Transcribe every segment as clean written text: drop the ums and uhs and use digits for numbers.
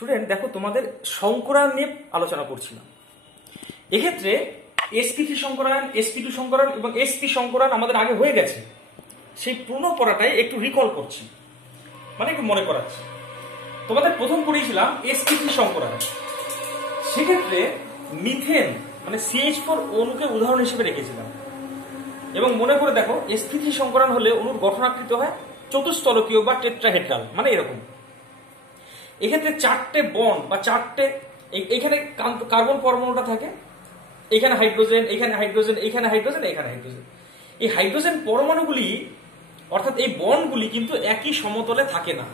Student দেখো, তোমাদের সংকরায়ন নিয়ে আলোচনা করছিলাম। এক্ষেত্রে sp3 সংকরায়ন, sp2 সংকরায়ন এবং sp সংকরায়ন আমাদের আগে হয়ে গেছে। সেই পুরনো পড়াটাই একটু রিকল করছি, মানে একটু মনে করাচ্ছি। তোমাদের প্রথম পড়িয়েছিলাম sp3 সংকরায়ন। সেক্ষেত্রে মিথেন মানে CH4 অণুকে উদাহরণ হিসেবে রেখেছিলাম এবং মনে করে দেখো sp3 সংকরায়ন হলে অণুর গঠনাকৃত হয় চতুস্তলকীয় বা টেট্রাহেড্রাল, মানে এরকম। এক্ষেত্রে চারটে বন্ড বা চারটে, এখানে কার্বন পরমাণুটা থাকে, এখানে হাইড্রোজেন, এখানে হাইড্রোজেন, এখানে হাইড্রোজেন, এখানে হাইড্রোজেন। এই হাইড্রোজেন পরমাণুগুলি অর্থাৎ এই বন্ডগুলি কিন্তু একই সমতলে থাকে না।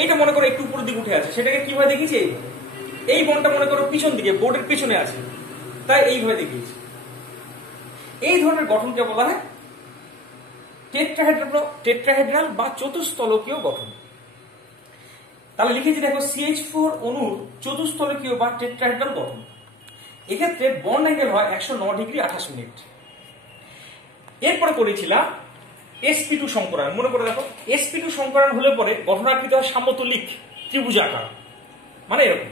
এইটা মনে করো একটু উপরের দিকে উঠে আছে, সেটাকে কিভাবে দেখিয়েছি? এইভাবে। এই বন্ডটা মনে করো পিছন দিকে, বোর্ডের পিছনে আছে, তাই এইভাবে দেখিয়েছি। এই ধরনের গঠনকে বলা হয় টেট্রাহেড্রাল বা চতুস্তলকীয় গঠন। তাহলে লিখেছি দেখো CH4 অণুর চতুস্তলকীয় বা টেট্রাহেড্রাল গঠন। এক্ষেত্রে বন্ড অ্যাঙ্গেল হয় 109 ডিগ্রি 28 মিনিট। এরপরে করেছিলাম sp2 সংকরায়ন। মনে করে দেখো sp2 সংকরায়ন হলে পরে গঠনাকৃত হয় সামতলিক ত্রিভুজাকার, মানে এরকম।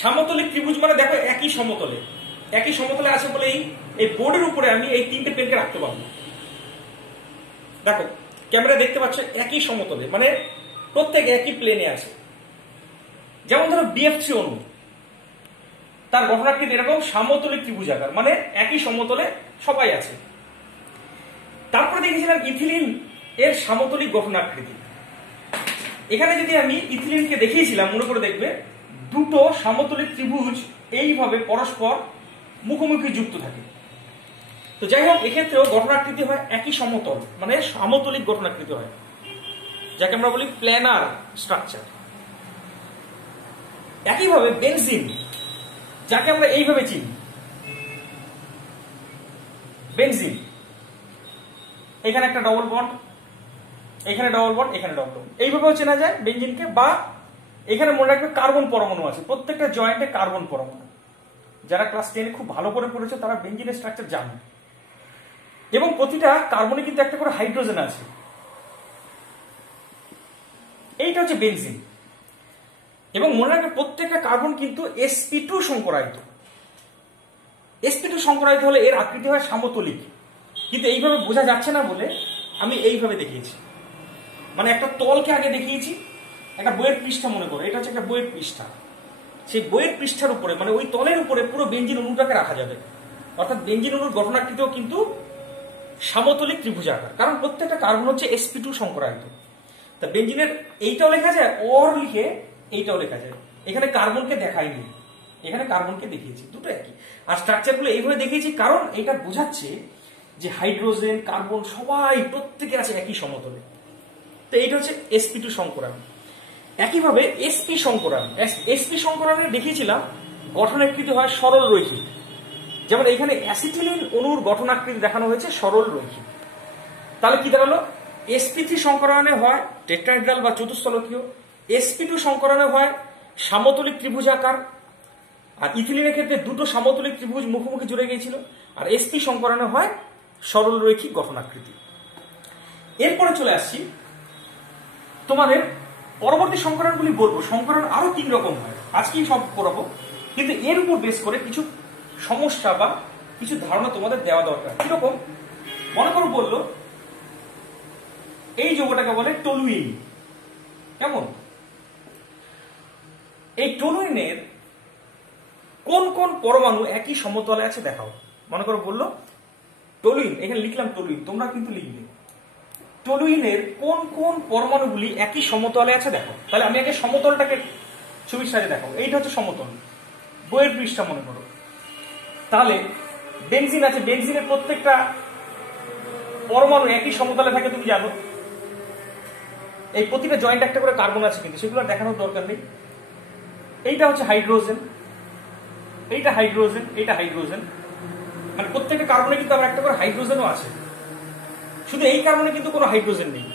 সামতলিক ত্রিভুজ মানে দেখো একই সমতলে, একই সমতলে আছে বলেই এই বোর্ডের উপরে আমি এই তিনটে পেনকে রাখতে পারবো। দেখো ক্যামেরা দেখতে পাচ্ছ একই সমতলে, মানে প্রত্যেক একই প্লেনে আছে। যেমন ধরো BF3 অণু, তার গঠনাকৃতি এরকম সামতলিক ত্রিভুজাকার, মানে একই সমতলে সবাই আছে। তারপরে দেখেছিলাম ইথিলিন এর সামতলিক গঠনাকৃতি। এখানে যদি আমি ইথিলিনকে দেখিয়েছিলাম, মনে করে দেখবে দুটো সামতলিক ত্রিভুজ এইভাবে পরস্পর মুখোমুখি যুক্ত থাকে। তো যাই হোক, এক্ষেত্রেও গঠনাকৃতি হয় একই সমতল, মানে সামতলিক গঠনাকৃতি হয়, যাকে আমরা বলি প্ল্যানার স্ট্রাকচার। একইভাবে বেনজিন, যাকে আমরা এইভাবে চিনি, বেনজিন, এখানে একটা ডবল বন্ড, এখানে ডবল বন্ড, এখানে ডবল বন্ড, এইভাবেও চেনা যায় বেনজিনকে। বা এখানে মনে রাখবে কার্বন পরমাণু আছে, প্রত্যেকটা জয়েন্টে কার্বন পরমাণু। যারা ক্লাস 10 খুব ভালো করে পড়েছে তারা বেনজিনের স্ট্রাকচার জানে। এবং প্রতিটা কার্বনে কিন্তু একটা করে হাইড্রোজেন আছে। এইটা হচ্ছে বেনজিন। এবং মনে রাখবে প্রত্যেকটা কার্বন কিন্তু sp2 সংকরায়িত। sp2 সংকরায়িত হলে এর আকৃতি হয় সামতলিক, কিন্তু এইভাবে বোঝা যাচ্ছে না বলে আমি এইভাবে দেখিয়েছি। মানে একটা তলকে আগে দেখিয়েছি, একটা বইয়ের পৃষ্ঠা মনে করো, এটা হচ্ছে একটা বইয়ের পৃষ্ঠা। সেই বইয়ের পৃষ্ঠার উপরে, মানে ওই তলের উপরে পুরো বেনজিন অণুটাকে রাখা যাবে। অর্থাৎ বেনজিন অণুর গঠনাকৃতিও কিন্তু সামতলিক ত্রিভুজাকার, কারণ প্রত্যেকটা কার্বন হচ্ছে sp2 সংকরায়িত। তা বেনজিনের এইটাও লেখা যায়, অর লিখে এইটাও লেখা যায়। এখানে কার্বনকে দেখাইনি, এখানে কার্বনকে দেখিয়েছি, দুটো একই। আর স্ট্রাকচারগুলো এইভাবে দেখিয়েছি কারণ এটা বোঝাচ্ছে যে হাইড্রোজেন, কার্বন সবাই প্রত্যেকে আছে একই সমতলে। তো এইটা হচ্ছে sp2 সংকরায়ন। একইভাবে sp সংকরায়ন, sp সংকরায়নে দেখিয়েছিলাম গঠনাকৃতি হয় সরল রৈখিক। যেমন এখানে অ্যাসিটিলিন অণুর গঠনাকৃতি দেখানো হয়েছে সরল রৈখিক। তাহলে কি দাঁড়ালো? sp3 সংকরায়নে হয় টেট্রাহেড্রাল বা চতুস্তলকীয়, sp2 সংকরায়নে হয় সামতলিক ত্রিভুজাকার। আর ইথিলিনের ক্ষেত্রে দুটো সামতলিক ত্রিভুজ মুখোমুখি জুড়ে গিয়েছিল। আর sp সংকরায়নে হয় সরল রৈখিক গঠনাকৃতি। এরপরে চলে আসছি তোমাদের পরবর্তী সংকরায়নগুলি বলবো। সংকরায়ন আরো 3 রকম হয়, আজকেই সব পড়াবো, কিন্তু এর উপর বেস করে কিছু সমস্যা বা কিছু ধারণা তোমাদের দেওয়া দরকার। কিরকম? মনে করো বললো এই যৌগটাকে বলে টলুইন। কেমন? এই টলুইনের কোন কোন পরমাণু একই সমতলে আছে দেখাও। মনে করো বললো টলুইন, এখানে লিখলাম টলুইন, তোমরা কিন্তু লিখবে টলুইনের কোন কোন পরমাণুগুলি একই সমতলে আছে দেখো। তাহলে আমি আগে সমতলটাকে ছবির সাথে দেখাবো। এইটা হচ্ছে সমতল, বইয়ের পৃষ্ঠা মনে করো। তাহলে বেনজিন আছে, বেনজিনের প্রত্যেকটা পরমাণু একই সমতলে থাকে, তুমি জানো। এই প্রতিটা জয়েন্ট একটা করে কার্বন আছে, কিন্তু সেগুলো দেখানোর দরকার নেই। এইটা হচ্ছে হাইড্রোজেন, এইটা হাইড্রোজেন, এইটা হাইড্রোজেন, মানে প্রত্যেকটা কার্বনে কিন্তু আবার একটা করে হাইড্রোজেনও আছে। শুধু এই কার্বনে কিন্তু কোনো হাইড্রোজেন নেই,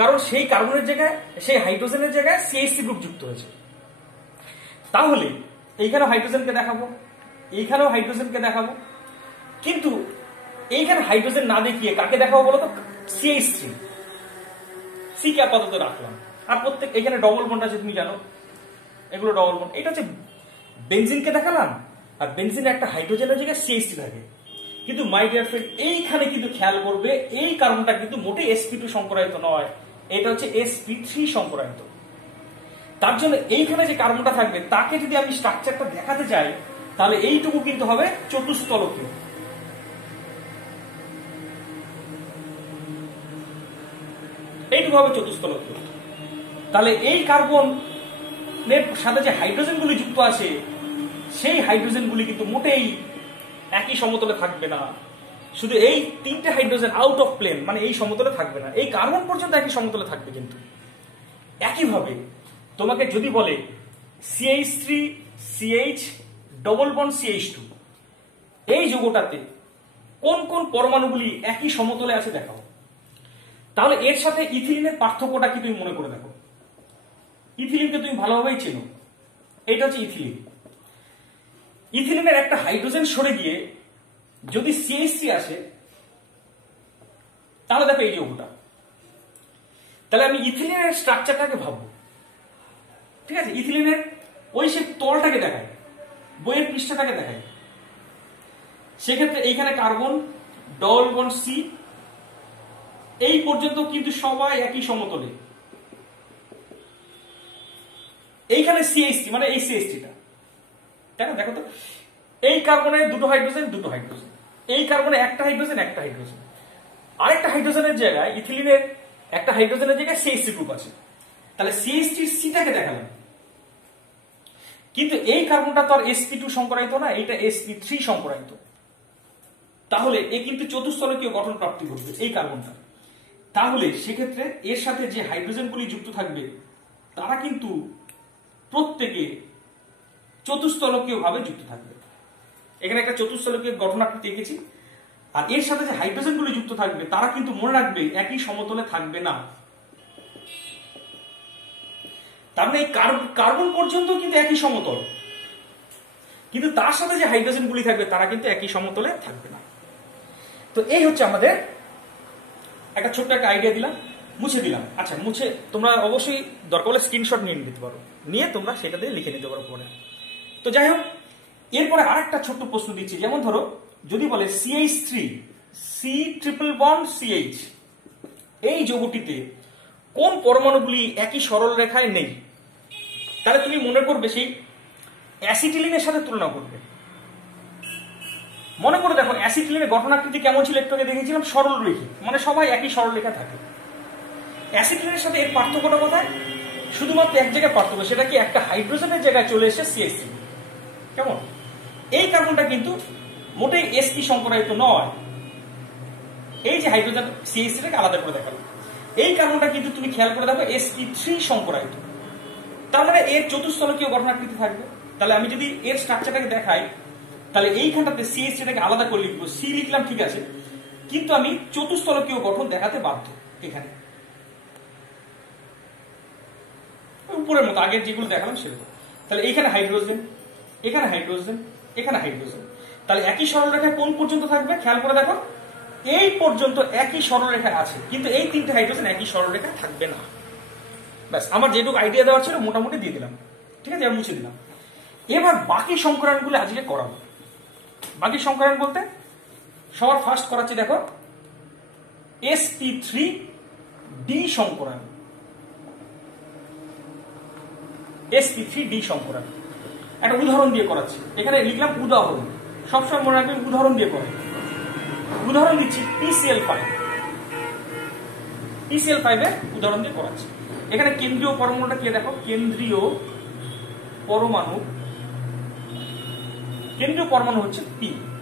কারণ সেই কার্বনের জায়গায়, সেই হাইড্রোজেনের জায়গায় CH3 গ্রুপ যুক্ত হয়েছে। তাহলে এইখানেও হাইড্রোজেনকে দেখাবো, এইখানেও হাইড্রোজেনকে দেখাবো, কিন্তু এইখানে হাইড্রোজেন না দেখিয়ে কাকে দেখাবো বলতো? CH3, C কে আপাতত রাখলাম। আর প্রত্যেক এখানে ডবল বন্ড আছে, তুমি জানো এগুলো ডবল বন্ড। এটা হচ্ছে বেনজিনকে দেখালাম, আর বেনজিনের একটা হাইড্রোজেনের জায়গায় CH3 থাকে। কিন্তু মাই ডিয়ার ফ্রেন্ড, এইখানে কিন্তু খেয়াল করবে এই কার্বনটা কিন্তু মোটেই sp2 সংকরায়িত নয়, এটা হচ্ছে sp3 সংকরায়িত। তার জন্য এইখানে যে কার্বনটা থাকবে তাকে যদি আমি স্ট্রাকচারটা দেখাতে চাই, তাহলে এইটুকু কিন্তু হবে চতুস্তলকীয়। এইটুকু হবে চতুস্তলকীয়। তাহলে এই কার্বনের সাথে যে হাইড্রোজেনগুলি যুক্ত আছে, সেই হাইড্রোজেনগুলি কিন্তু মোটেই একই সমতলে থাকবে না। শুধু এই তিনটে হাইড্রোজেন আউট অফ প্লেন, মানে এই সমতলে থাকবে না, এই কার্বন পর্যন্ত একই সমতলে থাকবে। কিন্তু একইভাবে তোমাকে যদি বলে CH3 CH double bond CH2, এই যৌগটাতে কোন কোন পরমাণুগুলি একই সমতলে আছে দেখাও, তাহলে এর সাথে ইথিলিনের পার্থক্যটা কি তুমি মনে করে দেখো। ইথিলিনকে তুমি ভালোভাবেই চেনো, এটা হচ্ছে ইথিলিন। ইথিলিনের একটা হাইড্রোজেন সরে গিয়ে যদি CH3 আসে, তাহলে দেখো এই যৌগটা। তাহলে আমি ইথিলিনের স্ট্রাকচারটাকে ভাববো, ঠিক আছে? ইথিলিনের ওই সে তলটাকে দেখায়, বইয়ের পৃষ্ঠটাকে দেখায়। সেক্ষেত্রে এইখানে কার্বন ডবল বন্ড C, এই পর্যন্ত কিন্তু সবাই একই সমতলে। এইখানে CH3 মানে এই CH3টা, তাই না? দেখো তো, এই কার্বনে দুটো হাইড্রোজেন দুটো হাইড্রোজেন, এই কার্বনে একটা হাইড্রোজেন একটা হাইড্রোজেন, আরেকটা হাইড্রোজেনের জায়গায় ইথিলিনের একটা হাইড্রোজেনের জায়গায় CH3 গ্রুপ আছে। তাহলে CH3 দেখালাম, কিন্তু এই কার্বনটা তো আর sp2 সংকরায়িত না, এটা sp3 সংকরায়িত। তাহলে এ কিন্তু চতুস্তলকীয় গঠন প্রাপ্তি করবে এই কার্বনটা। তাহলে সেক্ষেত্রে এর সাথে যে হাইড্রোজেনগুলি যুক্ত থাকবে তারা কিন্তু প্রত্যেকে চতুস্তলকীয় ভাবে যুক্ত থাকবে। এখানে একটা চতুস্তলকীয় গঠন আকৃতি এঁকেছি। আর এর সাথে যে হাইড্রোজেনগুলি যুক্ত থাকবে তারা কিন্তু মনে রাখবে একই সমতলে থাকবে না। তার মানে এই কার্বন পর্যন্ত কিন্তু একই সমতল, কিন্তু তার সাথে যে হাইড্রোজেনগুলি থাকবে তারা কিন্তু একই সমতলে থাকবে না। তো এই হচ্ছে আমাদের একটা ছোট্ট একটা আইডিয়া দিলাম, মুছে দিলাম। আচ্ছা, মুছে তোমরা অবশ্যই দরকার হলে স্ক্রিনশট নিয়ে নিতে পারো, নিয়ে তোমরা সেটা দিয়ে লিখে নিতে পারো পরে। তো যাই হোক, এরপরে আরেকটা ছোট্ট প্রশ্ন দিচ্ছি। যেমন ধরো যদি বলে CH3 C triple bond CH, এই যৌগটিতে কোন পরমাণুগুলি একই সরল রেখায় নেই, তাহলে তুমি মনে করবে সেই অ্যাসিটিলিনের সাথে তুলনা করবে। মনে করে দেখো অ্যাসিটিলিনের গঠনাকৃতি কেমন ছিল, একটু আগে দেখেছিলাম সরল রেখে, মানে সবাই একই সরল রেখা থাকে। অ্যাসিটিলিনের সাথে এর পার্থক্যটা কোথায়? শুধুমাত্র এক জায়গায় পার্থক্য, সেটা কি একটা হাইড্রোজেনের জায়গায় চলে এসে CH3। কেমন? এই কার্বনটা কিন্তু মোটেই sp সংকরায়িত নয়। এই যে হাইড্রোজেন CH3টাকে আলাদা করে দেখালো, এই কার্বনটা কিন্তু তুমি খেয়াল করে দেখো sp3 সংকরায়িত। তার মানে এর চতুস্তলকীয় গঠনাকৃতি থাকবে। তাহলে আমি যদি এর স্ট্রাকচারটাকে দেখাই, তাহলে এইখানটাতে CH3টাকে আলাদা করে লিখবো, C লিখলাম ঠিক আছে, কিন্তু আমি চতুস্তলকীয় গঠন দেখাতে বাধ্য। এখানে উপরের মতো আগের যেগুলো দেখালাম সেরকম। তাহলে এইখানে হাইড্রোজেন, এখানে হাইড্রোজেন, এখানে হাইড্রোজেন। তাহলে একই সরলরেখায় কোন পর্যন্ত থাকবে খেয়াল করে দেখো, এই পর্যন্ত একই সরলরেখায় আছে, কিন্তু এই তিনটে হাইড্রোজেন একই সরলরেখায় থাকবে না। ব্যাস, আমার যেটুকু আইডিয়া দেওয়া ছিল মোটামুটি দিয়ে দিলাম, ঠিক আছে? মুছে দিলাম। এবার বাকি সংকরণগুলো আজকে করাবো। বাকি সংকরণ বলতে সবার ফার্স্ট করাচ্ছি, দেখো sp3d সংকরণ। sp3d সংকরণ একটা উদাহরণ দিয়ে করাচ্ছি। এখানে লিখলাম উদাহরণ, সবসময় মনে রাখবেন উদাহরণ দিয়ে করে। উদাহরণ দিচ্ছি PCl5, PCl5 এর উদাহরণ দিয়ে করাচ্ছি। এখানে কেন্দ্রীয় পরমাণুটা কি দেখো, কেন্দ্রীয় পরমাণু হচ্ছে P।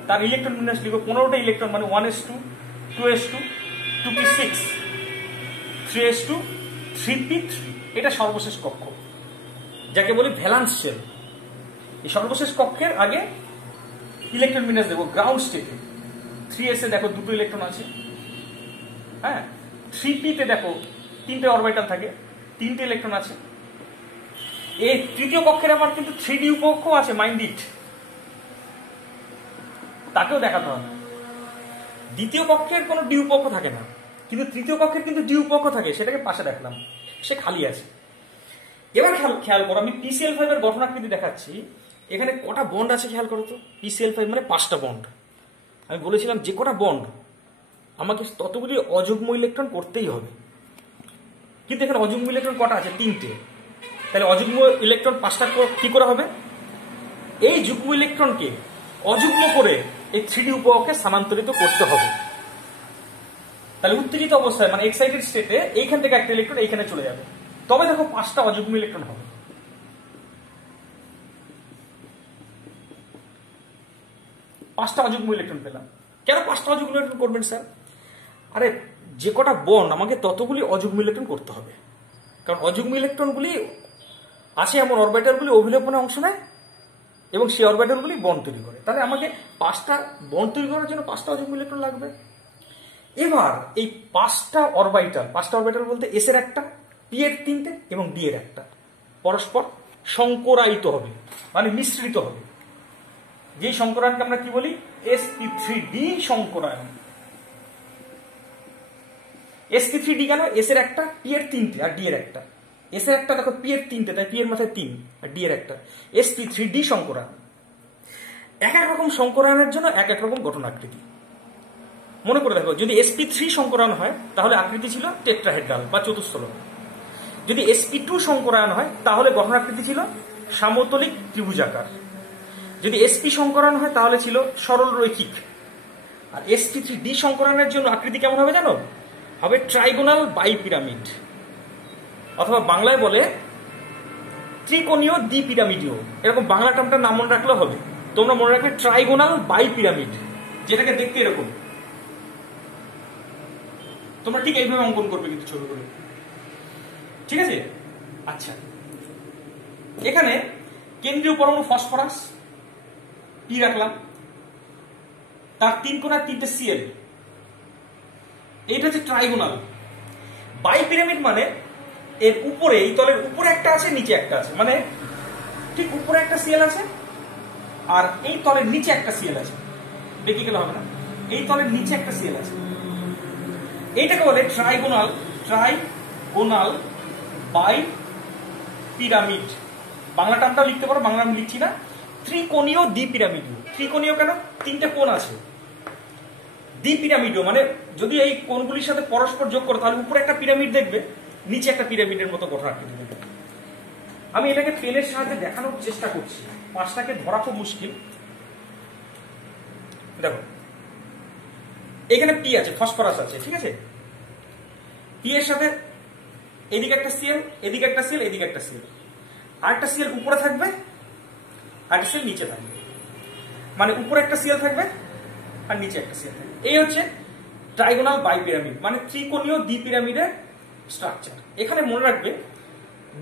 তার ইলেকট্রন বিন্যাস লিখো 15টা ইলেকট্রন, মানে 1s2 2s2 2p6 3s2 3p3। এটা সর্বশেষ কক্ষ, যাকে বলি ভ্যালান্স শেল। এই সর্বশেষ কক্ষের আগে ইলেকট্রন বিন্যাস দেখো গ্রাউন্ড স্টেটে 3s এ দেখো দুটো ইলেকট্রন আছে, হ্যাঁ। 3p তে দেখো তিনটে অরবিটাল থাকে, তিনটে ইলেকট্রন আছে। এই তৃতীয় কক্ষের আমার কিন্তু 3d উপকক্ষ আছে, মাইন্ড ইট, তাকেও দেখাতে হবে। দ্বিতীয় কক্ষের কোনো ডি উপকক্ষ থাকে না, কিন্তু তৃতীয় কক্ষের কিন্তু ডি উপকক্ষ থাকে, সেটাকে পাশে দেখলাম। সে খালি আছে। এবার খেয়াল করো, আমি PCl5 এর গঠনাকৃতি দেখাচ্ছি। এখানে কটা বন্ড আছে খেয়াল করো তো। PCl5 মানে 5টা বন্ড। আমি বলেছিলাম যে কটা বন্ড আমাকে ততগুলি অযুগ্ম ইলেকট্রন করতেই হবে, কিন্তু এখানে অযুগ্ম ইলেকট্রন কটা আছে? 3টে। তাহলে অযুগ্ম ইলেকট্রন 5টা কি করে হবে? এই যুগ্ম ইলেকট্রনকে অযুগ্ম করে এই 3D উপকে স্থানান্তরিত করতে হবে। তাহলে উত্তেজিত অবস্থায় মানে এক্সাইটেড স্টেটে এইখান থেকে একটা ইলেকট্রন এইখানে চলে যাবে, তবে দেখো 5টা অযুগ্ম ইলেকট্রন হবে। পাঁচটা অযুগ্ম ইলেকট্রন পেলাম। কেন 5টা অযুগ্ম ইলেকট্রন করবেন স্যার? আরে যে কটা বন্ড আমাকে ততগুলি অযুগ্ম ইলেকট্রন করতে হবে, কারণ অযুগ্ম ইলেকট্রনগুলি আছে এমন অরবিটালগুলি অভিলেপনে অংশ নেয় এবং সেই অরবিটালগুলি বন্ড তৈরি করে। তাহলে আমাকে 5টা বন্ড তৈরি করার জন্য 5টা অযুগ্ম ইলেকট্রন লাগবে। এবার এই 5টা অরবিটাল বলতে এস এর একটা, পি এর 3টে এবং ডি এর একটা পরস্পর সংকরায়িত হবে, মানে মিশ্রিত হবে। যেই সংকরায়নকে আমরা কি বলি? sp3d সংকরায়ন। sp3d কেন? এস এর একটা, পি এর 3টে আর ডি এর একটা। এস এর একটা দেখো, পি এর 3টে, তাই পি এর মাথায় 3 আর ডি এর একটা। sp3d সংকরায়ন। এক এক রকম সংকরায়নের জন্য এক এক রকম গঠনাকৃতি। মনে করে দেখো, যদি sp3 সংকরায়ন হয় তাহলে আকৃতি ছিল টেট্রাহেড্রাল বা চতুস্থলক। যদি sp2 সংকরায়ন হয় তাহলে গঠনাকৃতি ছিল সমতলিক ত্রিভুজাকার। যদি sp সংকরায়ন হয় তাহলে ছিল সরল রৈখিক। আর sp3d সংকরায়নের জন্য আকৃতি কেমন হবে জানো? হবে ট্রাইগোনাল বাইপিরামিড, অথবা বাংলায় বলে ত্রিকোণীয় দ্বিপিরামিডীয়। এরকম বাংলা টার্মটার নাম মনে রাখলে হবে। তোমরা মনে রাখবে ট্রাইগোনাল বাইপিরামিড, যেটাকে দেখতে এরকম। তোমরা ঠিক এইভাবে অঙ্কন করবে কিন্তু ছোট করে, ঠিক আছে? আচ্ছা, এখানে কেন্দ্রীয় পরমাণু ফসফরাস পি রাখলাম, তার 3 কোণার 3টে সিএল। এইটা হচ্ছে ট্রাইগোনাল। বাইপিরামিড মানে এর উপরে, এই তলের উপরে একটা আছে, নিচে একটা আছে, মানে ঠিক উপরে একটা সিএল আছে আর এই তলের নিচে একটা সিএল আছে। বেঁকে গেলে হবে না, এই তলের নিচে একটা সিএল আছে। এইটাকে বলে ট্রাইগোনাল বাই পিরামিড। বাংলা টার্মটাও লিখতে পারো, বাংলা আমি লিখছি না। ত্রিকোণীয় দ্বিপিরামিডীয়। ত্রিকোণীয় কেন? 3টে কোণ আছে। দ্বিপিরামিডীয় মানে যদি এই কোণগুলির সাথে পরস্পর যোগ করো তাহলে উপরে একটা পিরামিড দেখবে, নিচে একটা পিরামিডের মতো গঠনাকৃতি দেখবে। আমি এটাকে পেনের সাহায্যে দেখানোর চেষ্টা করছি, 5টাকে ধরা খুব মুশকিল। দেখো, এখানে পি আছে, ফসফরাস আছে, ঠিক আছে? পি এর সাথে এদিকে একটা সিএল, এদিকে একটা সিএল, এদিকে একটা সিএল। আরেকটা সিএল উপরে থাকবে, আরেকটা সিএল নিচে থাকবে, মানে উপরে একটা সিএল থাকবে আর নিচে একটা সিএল থাকবে। এই হচ্ছে ট্রাইগোনাল বাইপিরামিড, মানে ত্রিকোণীয় দ্বিপিরামিডের স্ট্রাকচার। এখানে মনে রাখবে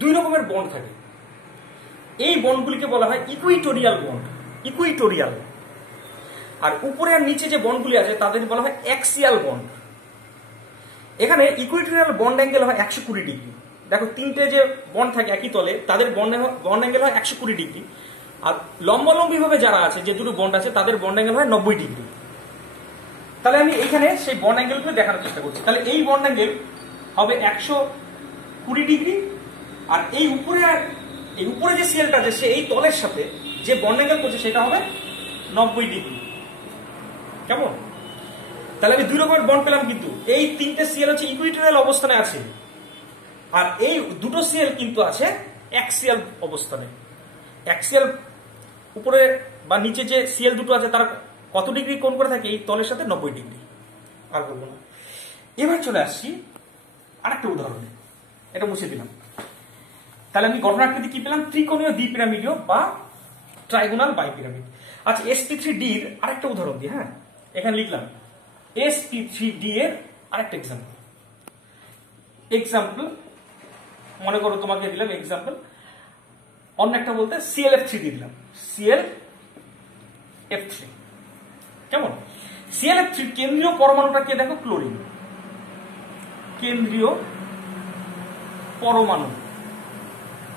2 রকমের বন্ড থাকে। এই বন্ডগুলিকে বলা হয় ইকুইটোরিয়াল বন্ড, ইকুইটোরিয়াল। আর উপরে আর নিচে যে বন্ডগুলি আছে তাদের বলা হয় অ্যাক্সিয়াল বন্ড। এখানে ইকুইটোরিয়াল বন্ড অ্যাঙ্গেল হয় 120 ডিগ্রি। দেখো, 3টে যে বন্ড থাকে একই তলে তাদের বন্ড অ্যাঙ্গেল হয় 120 ডিগ্রি। আর লম্বালম্বি ভাবে যারা আছে, যে দুটো বন্ড আছে, তাদের বন্ড অ্যাঙ্গেল হয় 90 ডিগ্রি। তাহলে আমি এইখানে সেই বন্ড অ্যাঙ্গেলগুলো দেখানোর চেষ্টা করছি। তাহলে এই বন্ড অ্যাঙ্গেল হবে 120 ডিগ্রি, আর এই উপরে যে সিএলটা আছে সে এই তলের সাথে যে বন্ড অ্যাঙ্গেল করছে সেটা হবে 90 ডিগ্রি। কেমন? তাহলে আমি 2 রকমের বন্ড পেলাম, কিন্তু এই 3টে সিএল হচ্ছে ইকুইটোরিয়াল অবস্থানে আছে, আর এই দুটো সিএল কিন্তু আছে অ্যাক্সিয়াল অবস্থানে। অ্যাক্সিয়াল উপরে বা নিচে যে সিএল দুটো আছে তারা কত ডিগ্রি কোণ করে থাকে? এই তলের সাথে 90 ডিগ্রি। আর বলবো না। এবার চলে আসছি আরেকটা উদাহরণে, এটা মুছে দিলাম। তাহলে আমি গঠনাকৃতি কি পেলাম? ত্রিকোণীয় দ্বিপিরামিডীয় বা ট্রাইগোনাল বাইপিরামিড। আচ্ছা, sp3d এর আরেকটা উদাহরণ দিই। হ্যাঁ, এখানে লিখলাম sp3d এর আরেকটা এক্সাম্পল। মনে করো তোমাকে দিলাম এক্সাম্পল, অন্য একটা বলতে ClF3 দিলাম, ClF3। কেমন? ClF3 কেন্দ্রীয় পরমাণুটা কে দেখো? ক্লোরিন। কেন্দ্রীয় পরমাণু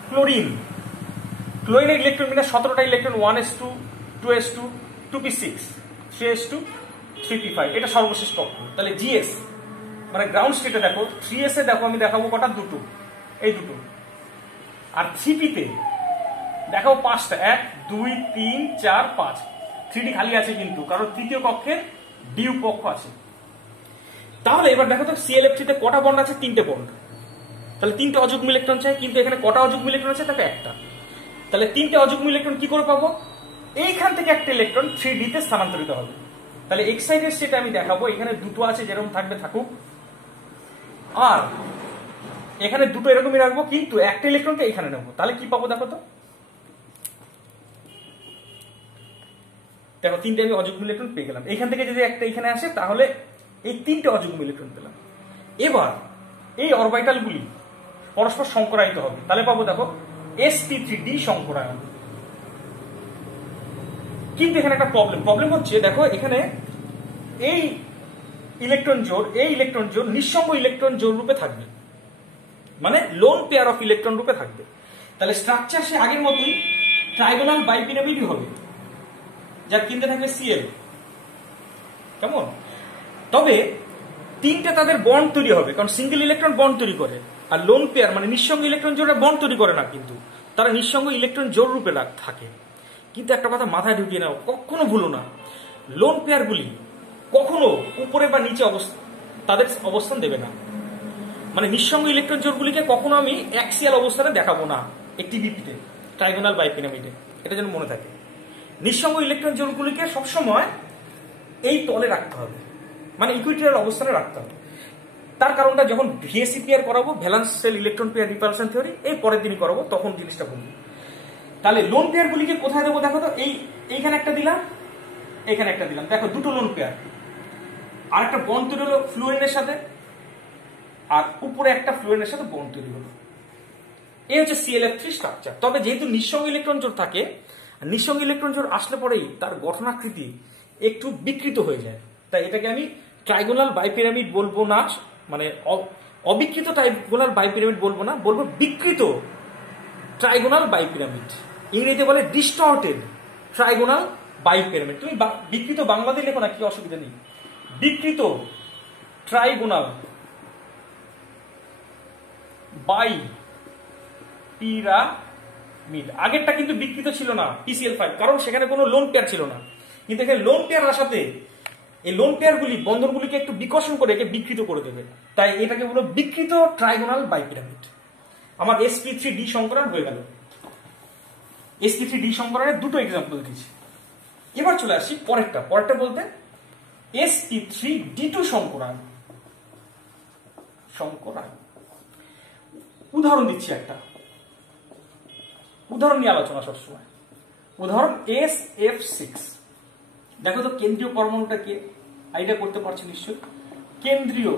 ক্লোরিন। ক্লোরিনের ইলেকট্রন বিন্যাস 17টা electron, 1s2 2s2 2p6 3s2 3p5। এটা সর্বশেষ কক্ষ। তাহলে GS মানে গ্রাউন্ড স্টেটে দেখো 3s এ দেখো আমি দেখাবো কটা? 2। এই দুটো। আর 3p-তে দেখো 5টা, 1 2 3 4 5, 3d খালি আছে কিন্তু, কারণ তৃতীয় কক্ষের ডি উপকক্ষ আছে। তাহলে এবার দেখো তো ClF3-তে কটা বন্ড আছে? 3টে বন্ড। তাহলে 3টে অযুগ্ম ইলেকট্রন চাই, কিন্তু এখানে কটা অযুগ্ম ইলেকট্রন আছে? দেখো একটা। তাহলে 3টে অযুগ্ম ইলেকট্রন কি করে পাবো? এইখান থেকে একটা ইলেকট্রন 3d-তে স্থানান্তরিত হবে। তাহলে এক্সাইটেড স্টেটে আমি দেখাবো এখানে দুটো আছে, যেরকম থাকবে থাকুক, আর এখানে দুটো এরকমই রাখবো, কিন্তু একটা ইলেকট্রনকে এখানে নেবো। তাহলে কি পাবো দেখো তো? দেখো 3টে আমি অযুগ্ম ইলেকট্রন পেয়ে গেলাম। এখান থেকে যদি একটা এখানে আসে তাহলে এই 3টে অযুগ্ম ইলেকট্রন পেলাম। এবার এই অরবিটালগুলি পরস্পর সংকরায়িত হবে, তাহলে পাবো দেখো sp3d সংকরায়ন। কিন্তু এখানে একটা প্রবলেম হচ্ছে, দেখো এখানে এই ইলেকট্রন জোড় নিঃসঙ্গ ইলেকট্রন জোড় রূপে থাকবে, মানে লোন পেয়ার অফ ইলেকট্রন রূপে থাকবে। তাহলে স্ট্রাকচার সে আগের মতোই ট্রাইগোনাল বাইপিরামিডই হবে, যার কেন্দ্রে থাকবে Cl। কেমন? তবে 3টে তাদের বন্ড তৈরি হবে, কারণ সিঙ্গেল ইলেকট্রন বন্ড তৈরি করে, আর লোন পেয়ার মানে নিঃসঙ্গ ইলেকট্রন জোড়া বন্ড তৈরি করে না, কিন্তু তারা নিঃসঙ্গ ইলেকট্রন জোড় রূপে থাকে। কিন্তু একটা কথা মাথায় ঢুকিয়ে নাও, কখনো ভুলো না, লোন পেয়ারগুলি কখনো উপরে বা নিচে তাদের অবস্থান দেবে না। মানে নিঃসঙ্গ ইলেকট্রন জোড়গুলিকে কখনো আমি অ্যাক্সিয়াল অবস্থানে দেখাবো না একটি বিপিতে, ট্রাইগোনাল বাইপিরামিডে, এটা যেন মনে থাকে। নিঃসঙ্গ ইলেকট্রন জোড়গুলিকে সবসময় এই তলে রাখতে হবে, মানে ইকুইটোরিয়াল অবস্থানে রাখতে হবে। তার কারণটা যখন ভিএসি পেয়ার করাবো, valence shell electron pair repulsion theory, এই পরের দিনই করাবো, তখন জিনিসটা বলবো। তাহলে লোন পেয়ারগুলিকে কোথায় দেবো দেখো তো? এইখানে একটা দিলাম, এখানে একটা দিলাম, দেখো দুটো লোন পেয়ার। আর একটা বন্ড তৈরি হলো ফ্লুয়েনের সাথে, আর উপরে একটা ফ্লুয়েনের সাথে বন্ড তৈরি হলো। এই হচ্ছে ClF3 স্ট্রাকচার। তবে যেহেতু নিঃসঙ্গ ইলেকট্রন জোড় থাকে, নিঃসঙ্গ ইলেকট্রন জোড় আসলে পরেই তার গঠনাকৃতি একটু বিকৃত হয়ে যায়, তাই এটাকে আমি ট্রাইগোনাল বাইপিরামিড বলবো না, মানে অবিকৃত ট্রাইগোনাল বাইপিরামিড বলবো না, বলবো বিকৃত ট্রাইগোনাল বাইপিরামিড। ইংরেজিতে বলে ডিস্টর্টেড ট্রাইগোনাল বাইপিরামিড। তুমি বিকৃত বাংলাতে লেখো না, কি অসুবিধা নেই। বিকৃত ট্রাইগোনাল বাইপিরামিড। আগেরটা কিন্তু বিকৃত ছিল না, PCl5, কারণ সেখানে কোনো লোন পেয়ার ছিল না। কিন্তু এখানে লোন পেয়ার আসাতে এই লোন পেয়ারগুলি বন্ধনগুলিকে একটু বিকর্ষণ করে একে বিকৃত করে দেবে, তাই এটাকে বলো বিকৃত ট্রাইগোনাল বাইপিরামিড। আমার sp3d সংকরণ হয়ে গেল। sp3d সংকরণের দুটো এক্সাম্পল দিয়েছি। এবার চলে আসি পরেরটা বলতে sp3d2 সংকরণ। উদাহরণ দিচ্ছি, একটা উদাহরণ নিয়ে আলোচনা সবসময়। উদাহরণ SF6। দেখো তো কেন্দ্রীয় পরমাণুটা কে? আইডিয়া করতে পারছি নিশ্চয়। কেন্দ্রীয়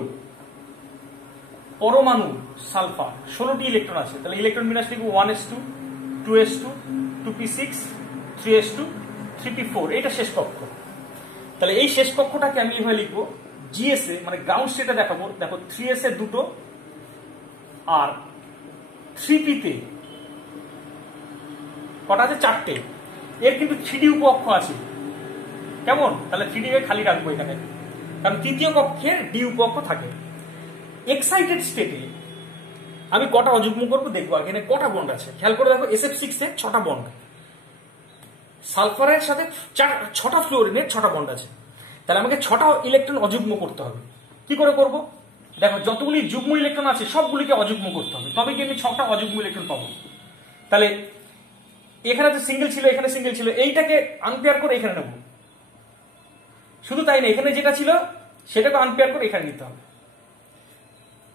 পরমাণু সালফার, 16টি ইলেকট্রন আছে। তাহলে ইলেকট্রন বিন্যাস লিখব 1s2 2s2 2p6 3s2 3p4, এটা শেষ কক্ষ। তাহলে এই শেষ কক্ষটাকে আমি এভাবে লিখবো GS এ, মানে গ্রাউন্ড স্টেটে দেখাবো। দেখো 3s এ দুটো, আর 3p-তে কটা আছে? 4টে। এর কিন্তু 3d উপকক্ষ আছে। কেমন? তাহলে 3d খালি রাখবো এখানে, কারণ তৃতীয় কক্ষের ডি উপকক্ষ থাকে। এক্সাইটেড স্টেটে আমি কটা অযুগ্ম করবো দেখবো, এখানে কটা বন্ড আছে খেয়াল করে দেখো। SF6 এ 6টা বন্ড, সালফারের সাথে 6টা ফ্লোরিনের 6টা বন্ড আছে। তাহলে আমাকে 6টা ইলেকট্রন অযুগ্ম করতে হবে। কি করে করব? দেখো যতগুলি যুগ্ম ইলেকট্রন আছে সবগুলিকে অযুগ্ম করতে হবে, তবে কি আমি 6টা অযুগ্ম ইলেকট্রন পাবো। তাহলে এখানে তো সিঙ্গেল ছিল, এখানে সিঙ্গেল ছিল, এইটাকে আনপেয়ার করে এখানে নেব। শুধু তাই না, এখানে যেটা ছিল সেটাকে আনপেয়ার করে এখানে নিতে হবে।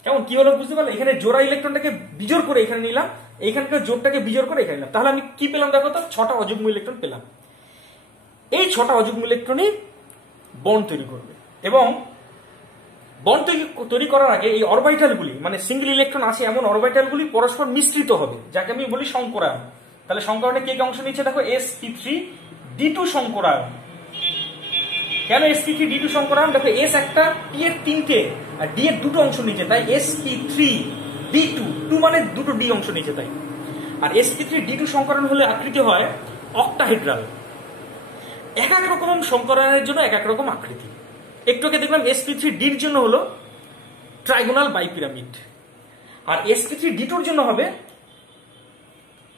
কেমন? কি হলো বুঝতে পারলে? এখানে জোড়া ইলেকট্রনটাকে বিজোড় করে এখানে নিলাম, এইখানকার জোড়টাকে বিজোড় করে এখানে নিলাম। তাহলে আমি কি পেলাম দেখো তো? 6টা অযুগ্ম ইলেকট্রন পেলাম। এই 6টা অযুগ্ম ইলেকট্রনই বন্ড তৈরি করবে, এবং বন্ড তৈরি করার আগে এই অরবিটালগুলি, মানে সিঙ্গেল ইলেকট্রন আছে এমন অরবিটালগুলি পরস্পর মিশ্রিত হবে, যাকে আমি বলি সংকরায়ন। তাহলে সংকরণে কে কে অংশ নিচ্ছে দেখো? sp3d2 সংকরায়ন। কেন sp3d2 সংকরায়ন? দেখো s একটা, p এর 3টে, আর d এর 2টো অংশ নিচ্ছে, তাই sp3d2, 2 মানে দুটো d অংশ নিচ্ছে তাই। আর sp3d2 সংকরণ হলে আকৃতি হয় অক্টাহেড্রাল। এক এক রকম সংকরণের জন্য এক এক রকম আকৃতি। একটু আগে দেখলাম sp3d এর জন্য হলো ট্রাইগোনাল বাইপিরামিড, আর sp3d2 জন্য হবে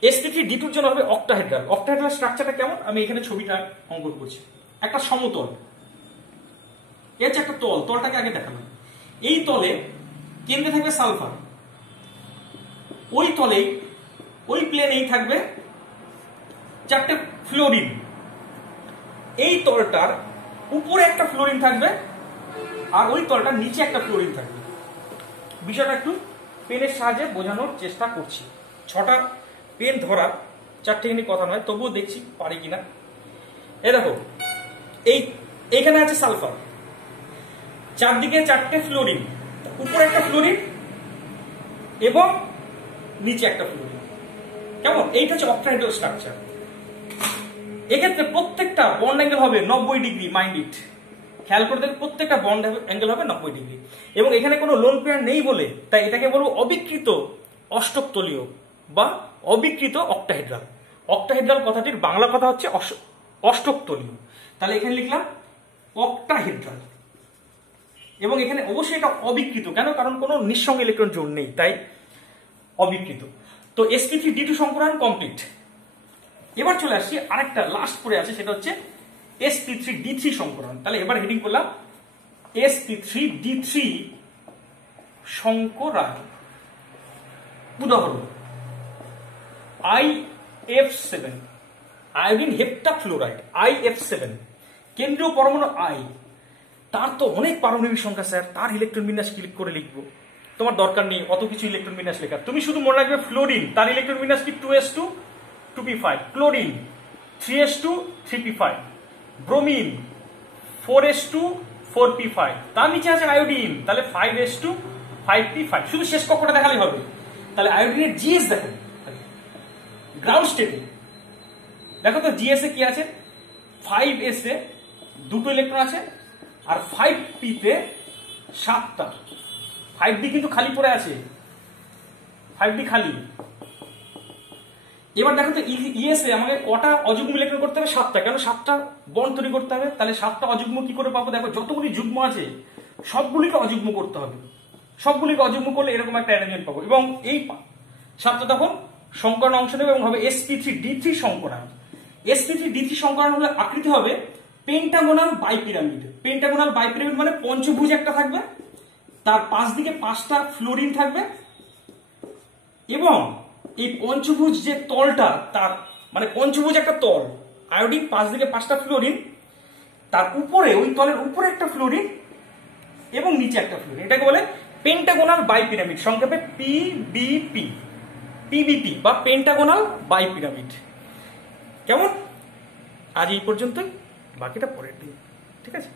sp3d2 জন্য হবে অক্টাহেড্রাল। অক্টাহেড্রাল স্ট্রাকচারটা কেমন আমি এখানে ছবিটা অঙ্কন করছি। একটা সমতল, এর যে একটা তলটাকে আগে দেখালাম। এই তলে কেন্দ্রে থাকবে সালফার, ওই তলেই ওই প্লেনেই থাকবে 4টে ফ্লোরিন। এই তলটার উপরে একটা ফ্লোরিন থাকবে আর ওই তলটার নিচে একটা ফ্লোরিন থাকবে। বিষয়টা একটু পেনের সাহায্যে বোঝানোর চেষ্টা করছি। 6টা পেন ধরার 4টেখানি কথা নয়, তবুও দেখছি পারি কিনা। এই দেখো, এইখানে আছে সালফার, চারদিকে 4টে ফ্লোরিন, উপরে একটা ফ্লোরিন এবং নিচে একটা ফ্লোরিন। কেমন? এইটা হচ্ছে অক্টাহেড্রাল স্ট্রাকচার। এক্ষেত্রে প্রত্যেকটা বন্ড অ্যাঙ্গেল হবে 90 ডিগ্রি। মাইন্ড ইট, খেয়াল করে দেখো, প্রত্যেকটা বন্ড অ্যাঙ্গেল হবে 90 ডিগ্রি। এবং এখানে কোনো লোন পেয়ার নেই বলে তাই এটাকে বলবো অবিকৃত অষ্টকতলীয় বা অবিকৃত অক্টাহেড্রাল। অক্টাহেড্রাল কথাটির বাংলা কথা হচ্ছে অষ্টকতলীয়। তাহলে এখানে লিখলাম অক্টাহেড্রাল। এবং এখানে অবশ্যই এটা অবিকৃত, কেন? কারণ কোনো নিঃসঙ্গ ইলেকট্রন জোন নেই, তাই অবিকৃত। তো sp3d2 সংকরায়ন কমপ্লিট। এবার চলে আসছি আরেকটা লাস্ট পড়ে আছে, সেটা হচ্ছে sp3d3 সংকরায়ন। তাহলে এবার হেডিং করলাম sp3d3 সংকরায়ন। উদাহরণ IF7 আয়োডিন হেপ্টাফ্লোরাইড, IF7 কেন্দ্রীয় পরমাণু I, তার তো অনেক পারমাণবিক সংখ্যা স্যার, তার ইলেকট্রন বিন্যাস ক্লিক করে লিখবো। তোমার দরকার নেই অত কিছু ইলেকট্রন বিন্যাস লেখা, তুমি শুধু মনে রাখবে ফ্লোরিন, তার ইলেকট্রন বিন্যাস কি 2s2 2p5, chlorine 3s2 3p5, bromine 4s2 4p5, তার নিচে আছে আয়োডিন, তাহলে 5s2 5p5। শুধু শেষ কক্ষটা দেখালেই হবে। তাহলে আয়োডিনের জিএস দেখো, গ্রাউন্ড স্টেটে দেখো তো জিএস এ কি আছে, 5s এ 2টো ইলেকট্রন আছে আর 5p তে 7টা। 5d কিন্তু খালি পড়ে আছে, 5d খালি। এবার দেখো তো ইএসএ আমাকে কটা অযুগ্ম ইলেকট্রন করতে হবে? 7টা। কেন? 7টা বন্ড তৈরি করতে হবে। তাহলে 7টা অযুগ্ম কি করে পাবো? দেখো, যতগুলি যুগ্ম আছে সবগুলিকে অযুগ্ম করতে হবে। সবগুলিকে অযুগ্ম করলে এরকম একটা অ্যারেঞ্জমেন্ট পাবো। এবং এই 7টা তখন সংকরণ অংশ নেবে এবং হবে sp3d3 সংকরায়ন। sp3d3 সংকরায়ন হলে আকৃতি হবে পেন্টাগোনাল বাইপিরামিড। পেন্টাগোনাল বাইপিরামিড মানে পঞ্চভুজ একটা থাকবে, তার 5 দিকে 5টা ফ্লোরিন থাকবে এবং এই পঞ্চভুজ যে তলটা, তার মানে পঞ্চভুজ একটা তল, আয়োডিন 5 দিকে 5টা ফ্লোরিন, তার উপরে ওই তলের উপরে একটা ফ্লোরিন এবং নিচে একটা ফ্লোরিন। এটাকে বলে পেন্টাগোনাল বাইপিরামিড, সংক্ষেপে পিবিপি বা পেন্টাগোনাল বাইপিরামিড। কেমন? আজ এই পর্যন্তই, বাকিটা পরের দিন। ঠিক আছে।